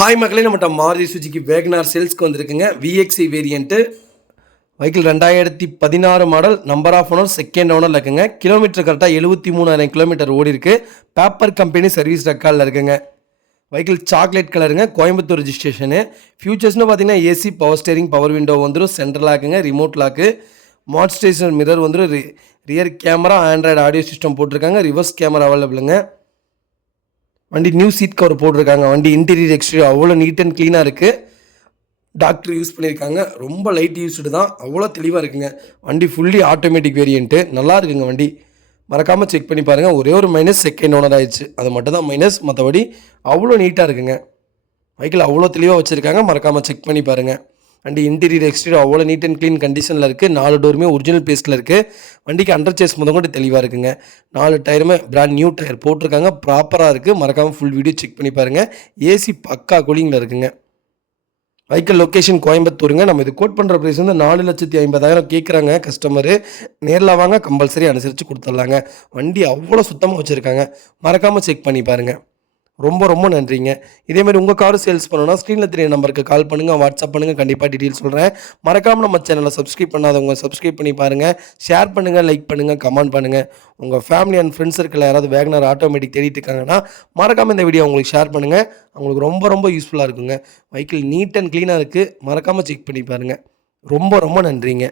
Hi மக்களே, நம்மகிட்ட Maruti Suzuki WagonR சேல்ஸ்க்கு வந்திருக்குங்க. VXI variant vehicle 2016 model, number of owner second ஓனரில் இருக்குங்க. கிலோமீட்டர் கரெக்டாக 73,000 கிலோமீட்டர் ஓடி இருக்கு. பேப்பர் கம்பெனி சர்வீஸ் ரெக்கார்டில் இருக்குங்க. வெஹிக்கிள் சாக்லேட் கலருங்க, கோயம்புத்தூர் ரெஜிஸ்ட்ரேஷனு. ஃபியூச்சர்ஸ்னு பார்த்தீங்கன்னா AC, power steering, power window வந்துடும், சென்ட்ரல் லாக்குங்க, ரிமோட் லாக்கு, மாட் ஸ்டேஷன் மிரர் வந்துடும், rear camera, Android audio system போட்டிருக்காங்க, ரிவர்ஸ் கேமரா அவைலபிளுங்க. வண்டி நியூ சீட் கவர் போட்டிருக்காங்க. வண்டி இன்டீரியர் எக்ஸ்டீரியர் அவ்வளோ நீட் அண்ட் க்ளீனாக இருக்குது. டாக்டர் யூஸ் பண்ணியிருக்காங்க. ரொம்ப லைட் யூஸ்டு தான், அவ்வளோ தெளிவாக இருக்குங்க. வண்டி ஃபுல்லி ஆட்டோமேட்டிக் வேரியண்ட்டு, நல்லா இருக்குங்க வண்டி. மறக்காமல் செக் பண்ணி பாருங்கள். ஒரே ஒரு மைனஸ் செகண்ட் ஓனர் ஆயிடுச்சு, அது மட்டும் தான் மைனஸ். மற்றபடி அவ்வளோ நீட்டாக இருக்குங்க. வெஹிக்கிள் அவ்வளோ தெளிவாக வச்சுருக்காங்க. மறக்காமல் செக் பண்ணி பாருங்கள். வண்டி இன்டீரியர் எக்ஸ்டீரியர் அவ்வளோ நீட் அண்ட் க்ளீன் கண்டிஷனில் இருக்குது. 4 டோருமே ஒரிஜினல் பேஸ்ட்டில் இருக்குது. வண்டிக்கு அண்டர் சேஸ் முதல் தெளிவாக இருக்குங்க. 4 டயருமே பிராண்ட் நியூ டயர் போட்டிருக்காங்க, ப்ராப்பராக இருக்குது. மறக்காமல் ஃபுல் வீடியோ செக் பண்ணி பாருங்கள். ஏசி பக்கா கூலிங்கில் இருக்குங்க. வெஹிக்கிள் லொக்கேஷன் கோயம்புத்தூருங்க. நம்ம இது கோட் பண்ணுற ப்ரைஸ் வந்து 4,50,000 கேட்குறாங்க கஸ்டமரு. நேரில் வாங்க, கம்பல்சரி அனுசரித்து கொடுத்துட்லாங்க. வண்டி அவ்வளோ சுத்தமாக வச்சுருக்காங்க. மறக்காமல் செக் பண்ணி பாருங்கள். ரொம்ப ரொம்ப நன்றிங்க. இதேமாதிரி உங்கள் கார் சேல்ஸ் பண்ணணும்னா ஸ்க்ரீனில் தெரிய நம்பருக்கு கால் பண்ணுங்கள், வாட்ஸ்அப் பண்ணுங்கள். கண்டிப்பாக டீட்டெயில் சொல்கிறேன். மறக்காமல் நம்ம சேனலை சப்ஸ்கிரைப் பண்ணாதவங்க சப்ஸ்கிரைப் பண்ணி பாருங்கள். ஷேர் பண்ணுங்கள், லைக் பண்ணுங்கள், கமெண்ட் பண்ணுங்கள். உங்கள் ஃபேமிலி அண்ட் ஃப்ரெண்ட்ஸ் சர்க்கிளில் யாராவது வேகனார் ஆட்டோமேட்டிக் தேடிட்டு இருக்காங்கன்னா மறக்காமல் இந்த வீடியோ உங்களுக்கு ஷேர் பண்ணுங்கள். அவங்களுக்கு ரொம்ப ரொம்ப யூஸ்ஃபுல்லாக இருக்குங்க. வெஹிக்கிள் நீட் அண்ட் க்ளீனாக இருக்குது. மறக்காமல் செக் பண்ணி பாருங்கள். ரொம்ப ரொம்ப நன்றிங்க.